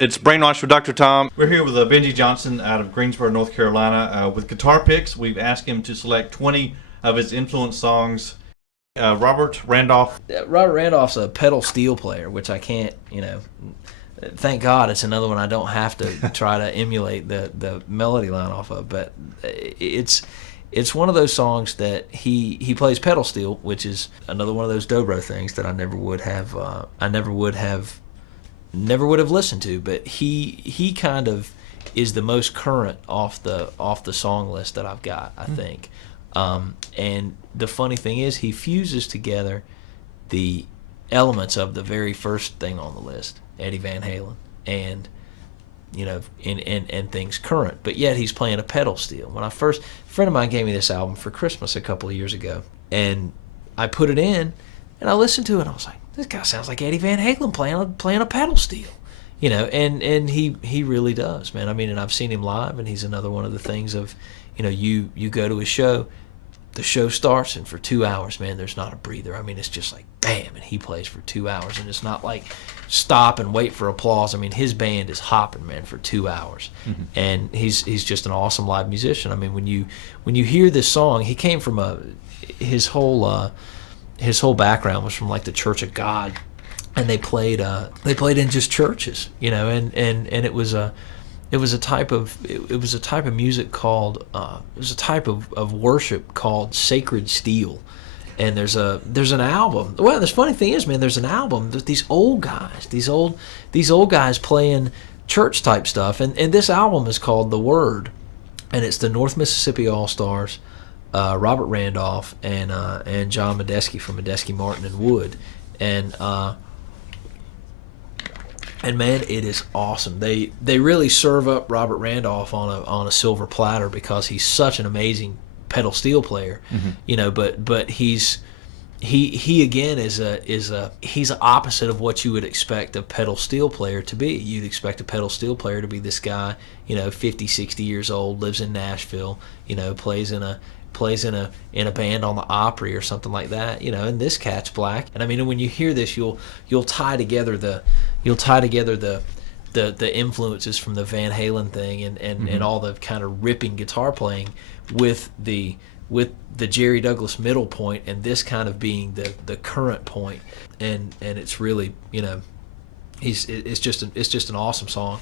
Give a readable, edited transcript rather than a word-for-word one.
It's Brainwash with Dr. Tom. We're here with Benjy Johnson out of Greensboro, North Carolina. With guitar picks, we've asked him to select 20 of his influence songs. Robert Randolph. Robert Randolph's a pedal steel player, which I can't, thank God it's another one I don't have to try to emulate the melody line off of. But it's one of those songs that he plays pedal steel, which is another one of those dobro things that I never would have listened to. But he kind of is the most current off the song list that I've got, I think. And the funny thing is, he fuses together the elements of the very first thing on the list, Eddie Van Halen, and and things current, but yet he's playing a pedal steel. A friend of mine gave me this album for Christmas a couple of years ago, and I put it in, and I listened to it, and I was like, this guy sounds like Eddie Van Halen playing a pedal steel, and he really does, man. I mean, and I've seen him live, and he's another one of the things of, you go to a show, the show starts, and for 2 hours, man, there's not a breather. I mean, it's just like bam, and he plays for 2 hours, and it's not like stop and wait for applause. I mean, his band is hopping, man, for 2 hours, and he's just an awesome live musician. I mean, when you hear this song, he came from his whole background was from like the Church of God, and they played in just churches, and it was a type of music called it was a type of worship called sacred steel. And there's an album. Well, the funny thing is, man, there's an album that these old guys playing church type stuff, and this album is called The Word, and it's the North Mississippi All Stars, Robert Randolph and John Medeski from Medeski, Martin and Wood, and man, it is awesome. They really serve up Robert Randolph on a silver platter because he's such an amazing pedal steel player, but he again he's opposite of what you would expect a pedal steel player to be. You'd expect a pedal steel player to be this guy, 50, 60 years old, lives in Nashville, plays in a band on the Opry or something like that, and this cat's black. And I mean, when you hear this, you'll tie together the influences from the Van Halen thing and all the kind of ripping guitar playing with the Jerry Douglas middle point, and this kind of being the current point, and it's really it's just an awesome song.